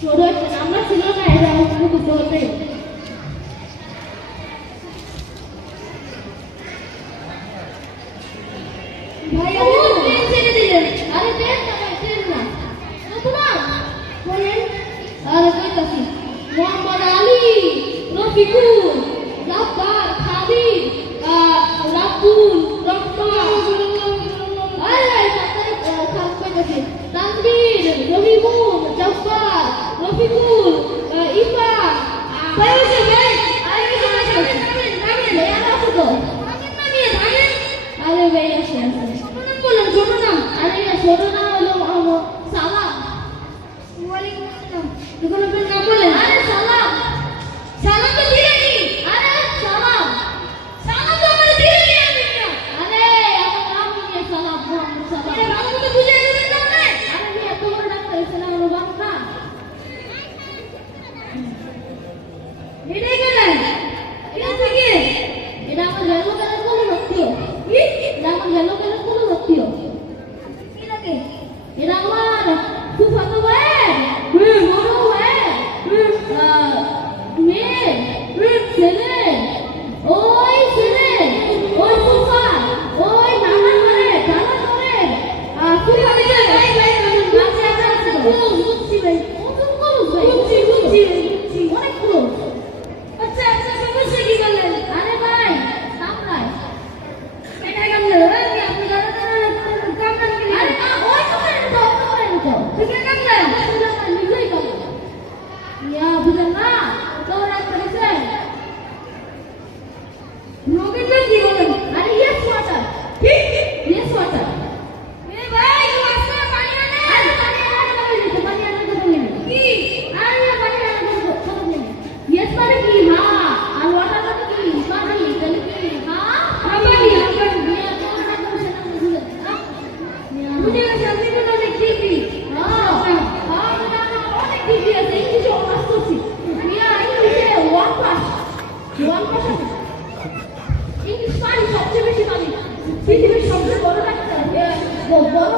ছোট একটা নাম্বার ছিল না, এটা আমার মুখস্থ হতে ভাই আমি ট্রেন ছেড়ে দিলেন। আরে ট্রেন না ভাই, ট্রেন না, তোমার বলেন। আরে কইতাছি মোহাম্মদ আলী, রফিকুল, জাফর, খালিদ, রাতুল, রহমান, আরে খান কইতাছি তানভীর, রহিমুল, জাফর, রফিকুল, ইরফান। ভাই ওই ভাই আরে নামেন আছে তো আরে ভাই আসে বললাম ছোট নাম। আরে ছোট নাম হলো সালাম। ওয়ালাইকুম আসসালাম। যখন আপনার নাম বলেন আরে সালাম, সালাম তো দিলেনি। আরে সালাম, সালাম তো আমার দিলেনি। আমি আরে আমার নাম নিয়ে সালাম, মোহাম্মদ সালাম। আরে ভালো মতো বুঝে নেবেন না। আরে আমি এত বড় ডাক্তার সালাম হলো বাপ না। এটাই গেলেন এটা থেকে এটা আমার জন্ম কালের কোনো রক্তীয় এটা আমার জন্ম কালের কোনো রক্তীয় কি লাগে এটা আমার ফুফাতো ভাই বড় ভাই মেয়ে ছেলে ওই ছেলে ওই ফুফা ওই নানা করে দাদা করে ফুফা ভাই ভাই ভাই গাছে আছে বুঝছি ভাই কোন কোন ভাই বুঝছি অনেক পুরো। আচ্ছা আচ্ছা সমস্যা কি বললেন? আরে ভাই সামলাই এটা কেমন আমি আপনি দাদা কামড়ান কি? আরে না ওই তো ঠিক আছে কামড়ান বুঝলাম না নিজেই কামড়ান ইয়া বুঝলেন না তো রাত করেছে নগের নাম কি বলেন? আরে ইয়েস ওয়াটার। কি ইয়েস ওয়াটার? এ ভাই তুমি আসলে পানি আনে। আরে পানি আনে তো বলেন কি? আরে পানি আনে তো বলেন ইয়েস মানে কি? হ্যাঁ আর ওয়াটার মানে কি? পানি তাহলে কি? হ্যাঁ পানি আপনি নিয়ে তো না করছেন না বুঝলেন না বুঝে গেছেন আপনি তো অনেক ডিগ্রি। হ্যাঁ হ্যাঁ না অনেক ডিগ্রি আছে ইংলিশে অনার্স করছি মিয়া ইংলিশে ওয়ান পাস ইংলিশ পানি সবচেয়ে বেশি পানি পৃথিবীর সবচেয়ে বড় ডাক্তার বড়